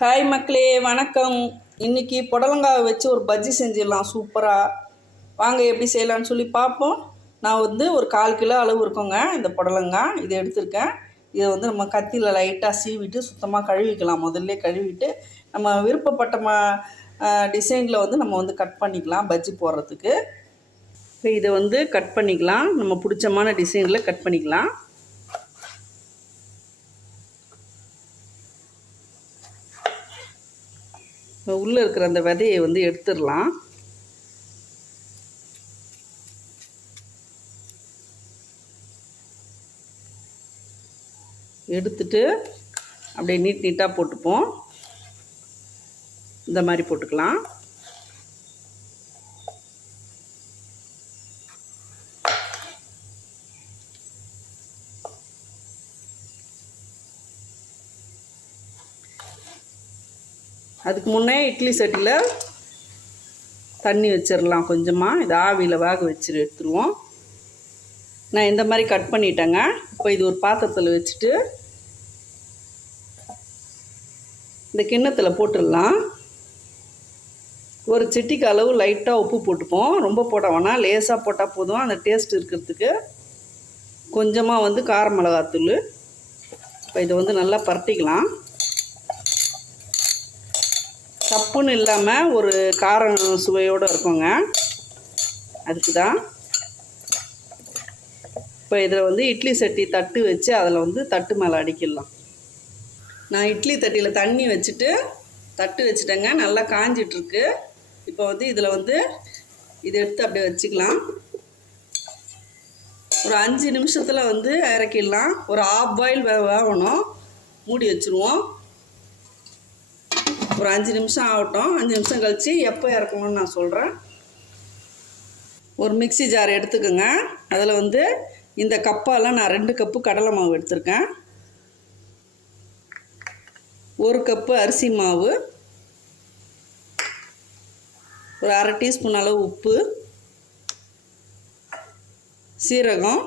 Hi மக்களே வணக்கம். இன்னைக்கு புடலங்காவை வச்சு ஒரு பஜ்ஜி செஞ்சிடலாம் சூப்பராக வாங்க எப்படி செய்யலாம்னு சொல்லி பார்ப்போம். நான் வந்து ஒரு கால் கிலோ அளவு இருக்கோங்க இந்த புடலங்காய். இதை எடுத்திருக்கேன். இதை வந்து நம்ம கத்தியில் லைட்டாக சீவிட்டு சுத்தமாக கழுவிக்கலாம். முதல்ல கழுவிட்டு நம்ம விருப்பப்பட்ட மா டிசைனில் வந்து நம்ம வந்து கட் பண்ணிக்கலாம் பஜ்ஜி போடுறதுக்கு. இப்போ இதை வந்து கட் பண்ணிக்கலாம். நம்ம பிடிச்சமான டிசைனில் கட் பண்ணிக்கலாம். உள்ளே இருக்கிற அந்த விதையை வந்து எடுத்துடலாம். எடுத்துட்டு அப்படியே நீட் நீட்டாக போட்டுப்போம். இந்த மாதிரி போட்டுக்கலாம். அதுக்கு முன்னே இட்லி சட்டியில் தண்ணி வச்சிடலாம் கொஞ்சமாக இது ஆவியில் வேக வச்சு எடுத்துருவோம். நான் இந்த மாதிரி கட் பண்ணிட்டேங்க. இப்போ இது ஒரு பாத்திரத்தில் வச்சுட்டு இந்த கிண்ணத்தில் போட்டுடலாம் ஒரு சிட்டிக்கு அளவு லைட்டாக உப்பு போட்டுப்போம். ரொம்ப போட வேணாம். லேசாக போட்டால் போதும். அந்த டேஸ்ட் இருக்கிறதுக்கு கொஞ்சமாக வந்து கார மிளகாத்தூள். இப்போ இதை வந்து நல்லா பரட்டிக்கலாம். தப்புன்னு இல்லாமல் ஒரு காரம் சுவையோடு இருக்குங்க. அதுக்கு தான் இப்போ இதில் வந்து இட்லி சட்டி தட்டு வச்சு அதில் வந்து தட்டு மேலே அடிக்கிடலாம். நான் இட்லி தட்டியில் தண்ணி வச்சுட்டு தட்டு வச்சுட்டேங்க. நல்லா காஞ்சிட்ருக்கு. இப்போ வந்து இதில் வந்து இதை எடுத்து அப்படியே வச்சுக்கலாம். ஒரு அஞ்சு நிமிஷத்தில் வந்து இறக்கிடலாம். ஒரு ஆஃப் பாயில் வே வேகணும் மூடி வச்சுருவோம். ஒரு அஞ்சு நிமிஷம் ஆகட்டும். அஞ்சு நிமிஷம் கழித்து எப்போ இறக்கணும்னு நான் சொல்கிறேன் ஒரு மிக்சி ஜார் எடுத்துக்கோங்க. அதில் வந்து இந்த கப்பாலாம் நான் ரெண்டு கப்பு கடலை மாவு எடுத்திருக்கேன். ஒரு கப்பு அரிசி மாவு. ஒரு அரை டீஸ்பூன் அளவு உப்பு. சீரகம்.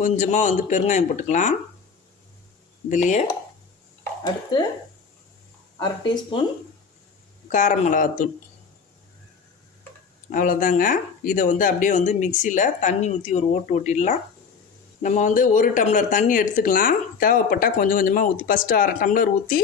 கொஞ்சமாக வந்து பெருங்காயம் போட்டுக்கலாம். இதுலேயே அடுத்து அரை டீஸ்பூன் கார மிளகாத்தூள். அவ்வளோதாங்க இதை வந்து அப்படியே வந்து மிக்சியில் தண்ணி ஊற்றி ஒரு ஓட்டு ஓட்டிடலாம். நம்ம வந்து ஒரு டம்ளர் தண்ணி எடுத்துக்கலாம். தேவைப்பட்டால் கொஞ்சம் கொஞ்சமாக ஊற்றி ஃபஸ்ட்டு அரை டம்ளர் ஊற்றி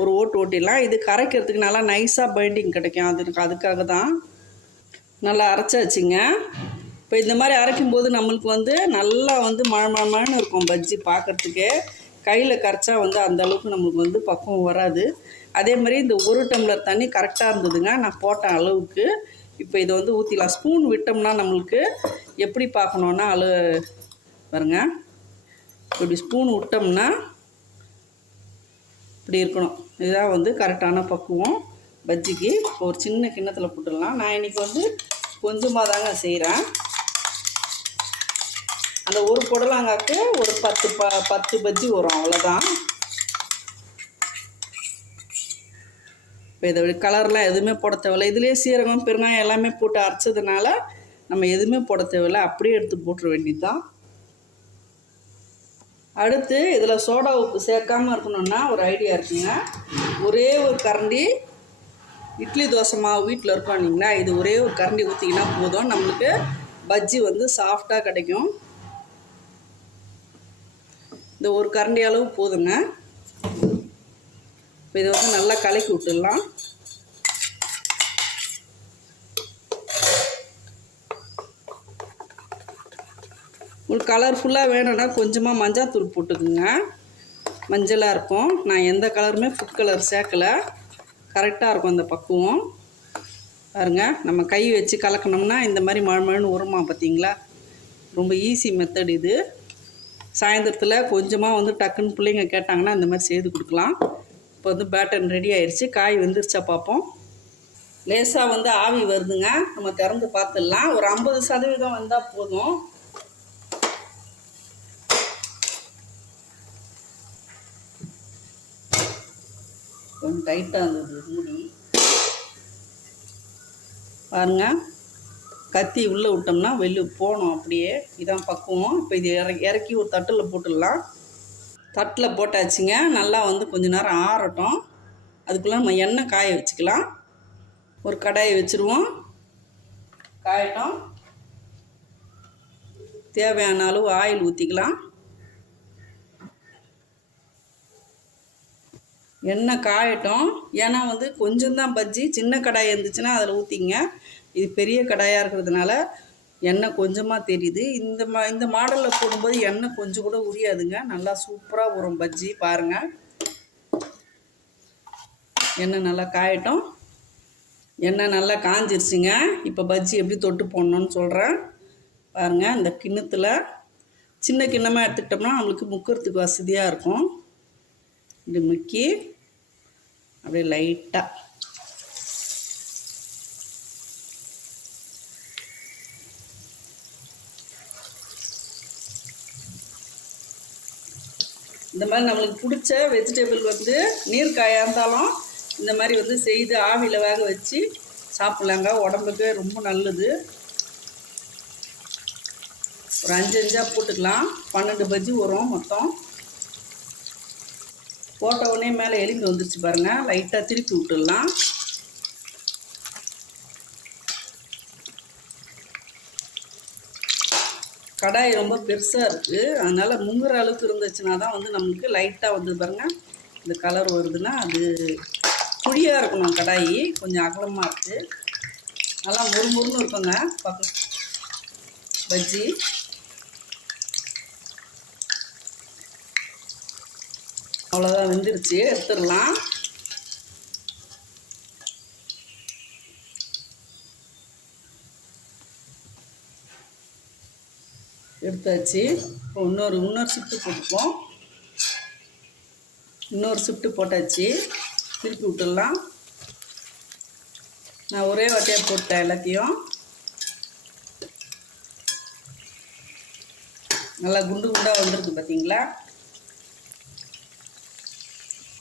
ஒரு ஓட்டு ஓட்டிடலாம். இது கரைக்கிறதுக்கு நல்லா நைஸாக பைண்டிங் கிடைக்கும். அது அதுக்காக தான் நல்லா அரைச்சாச்சுங்க. இப்போ இந்த மாதிரி அரைக்கும் போது நம்மளுக்கு வந்து நல்லா வந்து மழை மழன்னு இருக்கும் பஜ்ஜி பார்க்குறதுக்கே கையில் கரைச்சா வந்து அந்தளவுக்கு நம்மளுக்கு வந்து பக்குவம் வராது. அதே மாதிரி இந்த ஒரு டம்ளர் தண்ணி கரெக்டாக இருந்ததுங்க நான் போட்ட அளவுக்கு. இப்போ இதை வந்து ஊற்றிலாம் ஸ்பூன் விட்டோம்னா நம்மளுக்கு எப்படி பார்க்கணுன்னா அளு பாருங்க. இப்படி ஸ்பூன் விட்டோம்னா இப்படி இருக்கணும். இதுதான் வந்து கரெக்டான பக்குவம் பஜ்ஜிக்கு. ஒரு சின்ன கிண்ணத்தில் போட்டுடலாம். நான் இன்றைக்கி வந்து கொஞ்சமாக தாங்க செய்கிறேன் அந்த ஒரு புடலங்காக்கு ஒரு பத்து ப பத்து பஜ்ஜி வரும் அவ்வளோதான் இப்போ இதை கலர்லாம் எதுவுமே போட தேவையில்ல. இதுலேயே சீரகம் பெருங்காயம் எல்லாமே போட்டு அரைச்சதுனால நம்ம எதுவுமே போட தேவையில்ல. அப்படியே எடுத்து போட்டுற வேண்டியது தான் அடுத்து இதில் சோடா உப்பு சேர்க்காமல் இருக்கணும்னா ஒரு ஐடியா இருக்குங்க. ஒரே ஒரு கரண்டி இட்லி தோசை மாவு வீட்டில் இருக்கோன்னீங்கன்னா இது ஒரே ஒரு கரண்டி ஊற்றிங்கன்னா போதும். நம்மளுக்கு பஜ்ஜி வந்து சாஃப்டாக கிடைக்கும். இந்த ஒரு கரண்டி அளவு போதுங்க. இப்போ இதை வந்து நல்லா கலக்கி விட்டுடலாம். உங்களுக்கு கலர்ஃபுல்லாக வேணும்னா கொஞ்சமாக மஞ்சாத்தூள் போட்டுக்குங்க. மஞ்சளாக இருக்கும். நான் எந்த கலருமே ஃபுட் கலர் சேர்க்கலை. கரெக்டாக இருக்கும் அந்த பக்குவம். பாருங்க நம்ம கை வச்சு கலக்கணும்னா இந்த மாதிரி மழை மழைன்னு உரமா பார்த்தீங்களா ரொம்ப ஈஸி மெத்தட் இது. சாயந்தரத்தில் கொஞ்சமாக வந்து டக்குன்னு பிள்ளைங்க கேட்டாங்கன்னா இந்த மாதிரி செய்து கொடுக்கலாம். இப்போ வந்து பேட்டன் ரெடி ஆயிடுச்சு காய் வெந்துருச்சா பார்ப்போம் லேசாக வந்து ஆவி வருதுங்க. நம்ம திறந்து பார்த்துடலாம். ஒரு ஐம்பது சதவீதம் வந்தால் போதும். கொஞ்சம் டைட்டாக இருந்தது மூடி. பாருங்க. கத்தி உள்ளே விட்டோம்னா வெளியே போகணும் அப்படியே. இதான் பக்குவம். இப்போ இது இறக்கி இறக்கி ஒரு தட்டில் போட்டுடலாம். தட்டில் போட்டாச்சுங்க. நல்லா வந்து கொஞ்ச நேரம் ஆறட்டும். அதுக்குள்ளே நம்ம எண்ணெய் காய வச்சுக்கலாம். ஒரு கடாயை வச்சுருவோம். காயட்டும். தேவையான அளவு ஆயில் ஊற்றிக்கலாம் எண்ணெய் காயட்டும். ஏன்னா வந்து கொஞ்சம் தான் பஜ்ஜி. சின்ன கடாய் இருந்துச்சுன்னா அதில் ஊற்றிங்க இது பெரிய கடாயாக இருக்கிறதுனால எண்ணெய் கொஞ்சமாக தெரியுது. இந்த மா இந்த மாடலில் போடும்போது எண்ணெய் கொஞ்சம் கூட உரியாதுங்க. நல்லா சூப்பராக வரும் பஜ்ஜி பாருங்கள் எண்ணெய் நல்லா காயட்டும். எண்ணெய் நல்லா காஞ்சிருச்சுங்க. இப்போ பஜ்ஜி எப்படி தொட்டு போடணும்னு சொல்கிறேன் பாருங்கள் இந்த கிண்ணத்தில் சின்ன கிண்ணமாக எடுத்துக்கிட்டோம்னா நம்மளுக்கு முக்கிறதுக்கு வசதியாக இருக்கும். இப்படி முக்கி அப்படியே லைட்டாக இந்த மாதிரி நம்மளுக்கு பிடிச்ச வெஜிடபிள் வந்து நீர் காயாக இருந்தாலும் இந்த மாதிரி வந்து செய்து ஆவியில் வேக வச்சு சாப்பிட்லாங்க. உடம்புக்கு ரொம்ப நல்லது. ஒரு அஞ்சு அஞ்சாக போட்டுக்கலாம். பன்னெண்டு பஜ்ஜி வரும் மொத்தம். போட்ட உடனே மேலே எலும்பி வந்துருச்சு பாருங்கள் லைட்டாக திருப்பி விட்டுடலாம். கடாய் ரொம்ப பெருசாக இருக்குது அதனால் முங்குற அளவுக்கு இருந்துச்சுன்னா தான் வந்து நம்மளுக்கு லைட்டாக வந்து பாருங்கள் இந்த கலர் வருதுன்னா அது குழியாக இருக்கணும் கடாயி. கொஞ்சம் அகலமாக இருக்குது நல்லா முறுமுறுன்னு இருக்குங்க. பக்கம் பஜ்ஜி. அவ்வளோதான் வெந்துருச்சு. எடுத்துடலாம். எடுத்தாச்சு. இப்போ இன்னொரு இன்னொரு ஷிஃப்ட்டு போட்டுப்போம் இன்னொரு ஷிஃப்ட்டு போட்டாச்சு. திருப்பி விட்டுடலாம். நான் ஒரே வாட்டியாக போட்டேன் எல்லாத்தையும். நல்லா குண்டு குண்டாக வந்திருக்கு பார்த்தீங்களா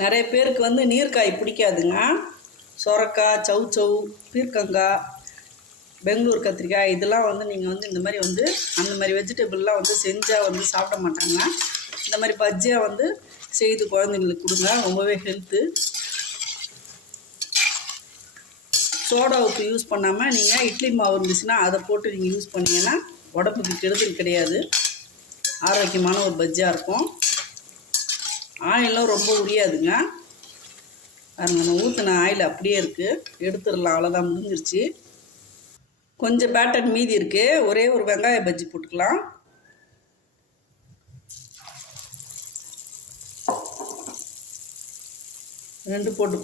நிறைய பேருக்கு வந்து நீர்க்காய் பிடிக்காதுங்க. சொரக்காய் சவு சவு பீர்க்கங்காய் பெங்களூர் கத்திரிக்காய் இதெல்லாம் வந்து நீங்கள் வந்து இந்த மாதிரி வந்து அந்த மாதிரி வெஜிடபிள்லாம் வந்து செஞ்சால் வந்து சாப்பிட மாட்டாங்க. இந்த மாதிரி பஜ்ஜியாக வந்து செய்து குழந்தைங்களுக்கு கொடுங்க ரொம்பவே ஹெல்த்து சோடாவுக்கு யூஸ் பண்ணாமல் நீங்கள் இட்லி மாவு இருந்துச்சுன்னா அதை போட்டு நீங்கள் யூஸ் பண்ணிங்கன்னா உடம்புக்கு கெடுதல் கிடையாது. ஆரோக்கியமான ஒரு பஜ்ஜியாக இருக்கும். ஆயிலும் ரொம்ப உரியாதுங்க. பாருங்க நான் ஊற்றின ஆயில் அப்படியே இருக்குது எடுத்துடலாம் அவ்வளோதான் முடிஞ்சிருச்சு. கொஞ்சம் பேட்டர் மீதி இருக்குது ஒரே ஒரு வெங்காய பஜ்ஜி போட்டுக்கலாம். ரெண்டு போட்டு.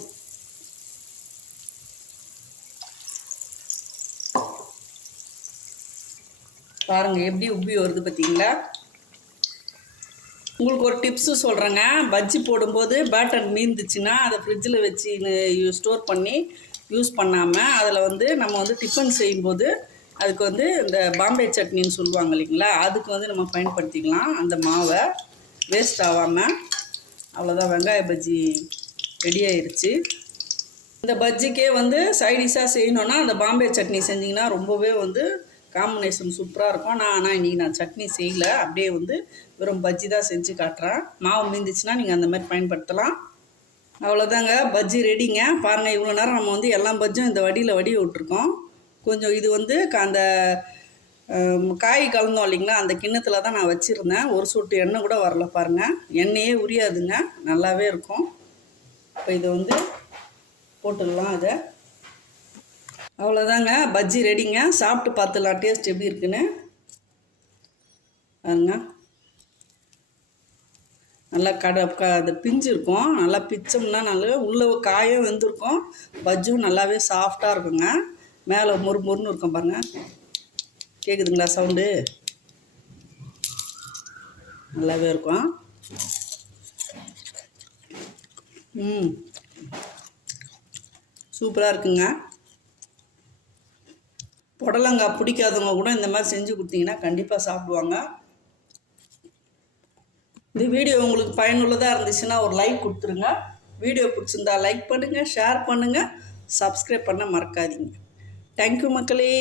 பாருங்கள் எப்படி உப்பி வருது பார்த்தீங்களா உங்களுக்கு ஒரு டிப்ஸு சொல்கிறேங்க பஜ்ஜி போடும்போது பேட்டர் மீந்துச்சுன்னா அதை ஃப்ரிட்ஜில் வச்சு ஸ்டோர் பண்ணி யூஸ் பண்ணாமல் அதில் வந்து நம்ம வந்து டிஃபன் செய்யும்போது அதுக்கு வந்து இந்த பாம்பே சட்னின்னு சொல்லுவாங்க இல்லைங்களா? அதுக்கு வந்து நம்ம பயன்படுத்திக்கலாம். அந்த மாவை வேஸ்ட் ஆகாமல் அவ்வளோதான் வெங்காய பஜ்ஜி ரெடி ஆயிடுச்சு இந்த பஜ்ஜிக்கே வந்து சைடிஷாக செய்யணுன்னா அந்த பாம்பே சட்னி செஞ்சிங்கன்னா ரொம்பவே வந்து காம்பினேஷன் சூப்பராக இருக்கும். நான் ஆனால் இன்றைக்கி நான் சட்னி செய்யலை. அப்படியே வந்து வெறும் பஜ்ஜி தான் செஞ்சு காட்டுறேன். மாவு மீந்துச்சுன்னா நீங்கள் அந்த மாதிரி பயன்படுத்தலாம். அவ்வளோதாங்க பஜ்ஜி ரெடிங்க பாருங்கள் இவ்வளோ நேரம் நம்ம வந்து எல்லா பஜ்ஜும் இந்த வடியில் வடி விட்ருக்கோம் கொஞ்சம் இது வந்து அந்த காய் கலந்தோம் இல்லைங்களா அந்த கிண்ணத்தில் தான் நான் வச்சுருந்தேன். ஒரு சொட்டு எண்ணெய் கூட வரல பாருங்கள் எண்ணெயே உரியாதுங்க நல்லாவே இருக்கும். இப்போ இதை வந்து போட்டுடலாம் அதை. அவ்வளோதாங்க பஜ்ஜி ரெடிங்க சாப்பிட்டு பார்த்துலாம் டேஸ்ட் எப்படி இருக்குன்னு. பாருங்க. நல்லா கடை க அந்த பிஞ்சு இருக்கும். நல்லா பிச்சோம்னா நல்லா உள்ளே காயும் வெந்திருக்கும். பஜ்ஜும் நல்லாவே சாஃப்டாக இருக்குங்க. மேலே மொறு மொறுன்னு இருக்கும் பாருங்கள் கேட்குதுங்களா சவுண்டு? நல்லாவே இருக்கும். ம். சூப்பராக இருக்குங்க. புடலங்காய் பிடிக்காதவங்க கூட இந்த மாதிரி செஞ்சு கொடுத்தீங்கன்னா கண்டிப்பாக சாப்பிடுவாங்க. இந்த வீடியோ உங்களுக்கு பயனுள்ளதாக இருந்துச்சுன்னா ஒரு லைக் கொடுத்துருங்க. வீடியோ பிடிச்சிருந்தா லைக் பண்ணுங்கள் ஷேர் பண்ணுங்கள் சப்ஸ்கிரைப் பண்ண மறக்காதீங்க. தேங்க்யூ மக்களே.